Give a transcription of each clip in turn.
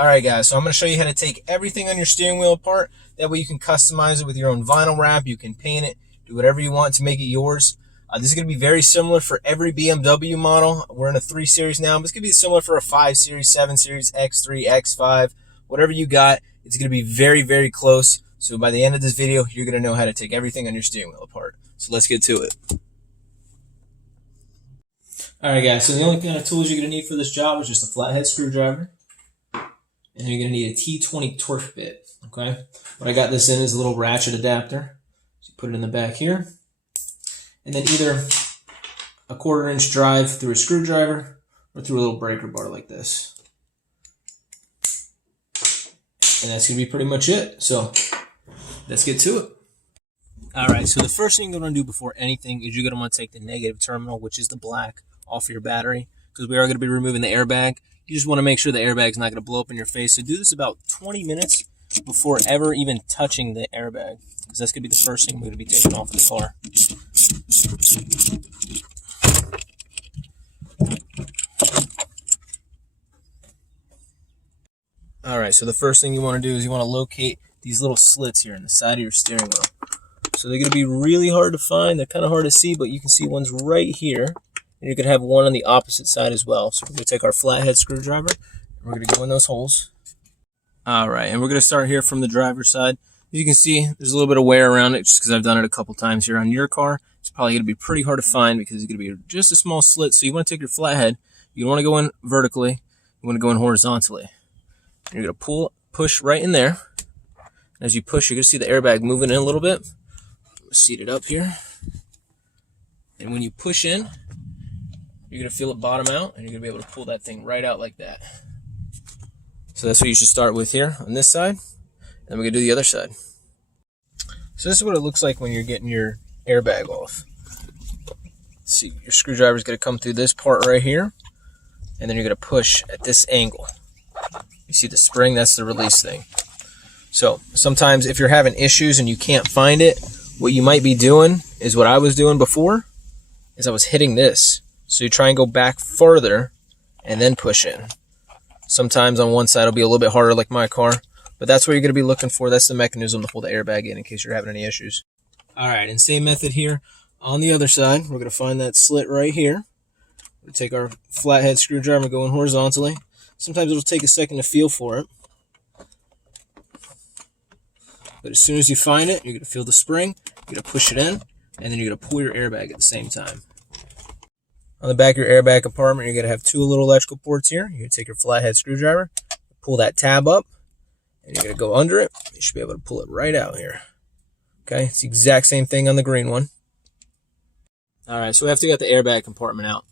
Alright guys, so I'm going to show you how to take everything on your steering wheel apart. That way you can customize it with your own vinyl wrap. You can paint it, do whatever you want to make it yours. This is going to be very similar for every BMW model. We're in a 3 Series now, but it's going to be similar for a 5 Series, 7 Series, X3, X5, whatever you got. It's going to be very, very close. So by the end of this video, you're going to know how to take everything on your steering wheel apart. So let's get to it. Alright guys, so the only kind of tools you're going to need for this job is just a flathead screwdriver. And then you're going to need a T20 torque bit. Okay, what I got this in is a little ratchet adapter. So you put it in the back here. And then either a 1/4 inch drive through a screwdriver or through a little breaker bar like this. And that's going to be pretty much it. So let's get to it. Alright, so the first thing you're going to do before anything is you're going to want to take the negative terminal, which is the black, off your battery. Because we are going to be removing the airbag. You just want to make sure the airbag is not going to blow up in your face. So do this about 20 minutes before ever even touching the airbag. Because that's going to be the first thing we're going to be taking off of the car. Alright, so the first thing you want to do is you want to locate these little slits here in the side of your steering wheel. So they're going to be really hard to find. They're kind of hard to see, but you can see one's right here. And you could have one on the opposite side as well. So we're going to take our flathead screwdriver, and we're going to go in those holes. Alright, and we're going to start here from the driver's side. As you can see, there's a little bit of wear around it just because I've done it a couple times here on your car. It's probably going to be pretty hard to find because it's going to be just a small slit. So you want to take your flathead. You don't want to go in vertically. You want to go in horizontally. And you're going to push right in there. As you push, you're going to see the airbag moving in a little bit. Seat it up here. And when you push in, you're going to feel it bottom out, and you're going to be able to pull that thing right out like that. So that's what you should start with here on this side. And we're going to do the other side. So this is what it looks like when you're getting your airbag off. See, your screwdriver is going to come through this part right here, and then you're going to push at this angle. You see the spring? That's the release thing. So sometimes if you're having issues and you can't find it, what you might be doing is what I was doing before, is I was hitting this. So you try and go back further and then push in. Sometimes on one side it'll be a little bit harder like my car, but that's what you're going to be looking for. That's the mechanism to hold the airbag in case you're having any issues. Alright, and same method here on the other side. We're going to find that slit right here. We'll take our flathead screwdriver and go in horizontally. Sometimes it'll take a second to feel for it. But as soon as you find it, you're going to feel the spring, you're going to push it in, and then you're going to pull your airbag at the same time. On the back of your airbag compartment, you're going to have 2 little electrical ports here. You're going to take your flathead screwdriver, pull that tab up, and you're going to go under it. You should be able to pull it right out here. Okay, it's the exact same thing on the green one. Alright, so after you got the airbag compartment out,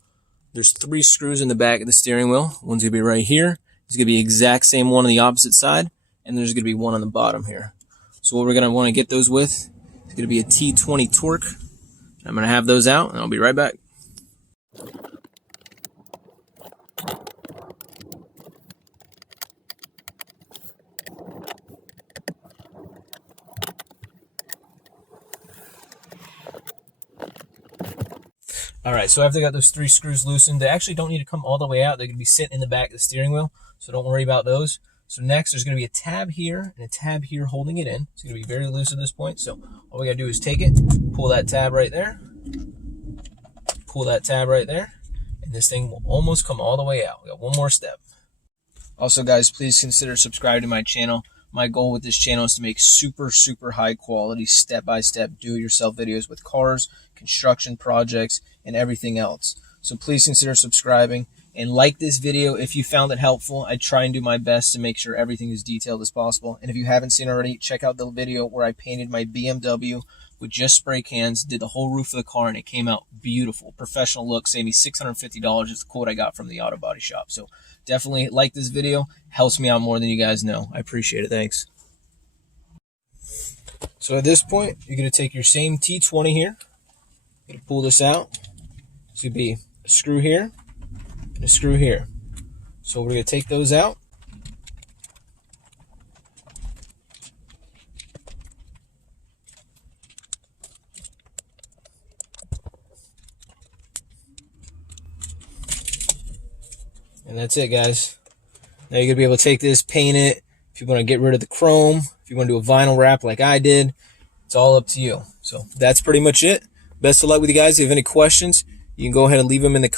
there's 3 screws in the back of the steering wheel. One's going to be right here. There's going to be the exact same one on the opposite side, and there's going to be one on the bottom here. So what we're going to want to get those with is going to be a T20 torque. I'm going to have those out, and I'll be right back. Alright, so after I got those 3 screws loosened, they actually don't need to come all the way out. They're going to be sitting in the back of the steering wheel, so don't worry about those. So next, there's going to be a tab here and a tab here holding it in. It's going to be very loose at this point, so all we got to do is take it, pull that tab right there, pull that tab right there, and this thing will almost come all the way out. We got one more step. Also, guys, please consider subscribing to my channel. My goal with this channel is to make super, super high quality, step-by-step, do-it-yourself videos with cars, construction projects, and everything else. So please consider subscribing and like this video if you found it helpful. I try and do my best to make sure everything is detailed as possible. And if you haven't seen already, check out the video where I painted my BMW with just spray cans, did the whole roof of the car, and it came out beautiful. Professional look, saved me $650 is the quote I got from the auto body shop. So definitely like this video. Helps me out more than you guys know. I appreciate it. Thanks. So at this point, you're going to take your same T20 here. You're going to pull this out. It's going to be a screw here and a screw here. So we're going to take those out. And that's it, guys. Now you're going to be able to take this, paint it. If you want to get rid of the chrome, if you want to do a vinyl wrap like I did, it's all up to you. So that's pretty much it. Best of luck with you guys. If you have any questions, you can go ahead and leave them in the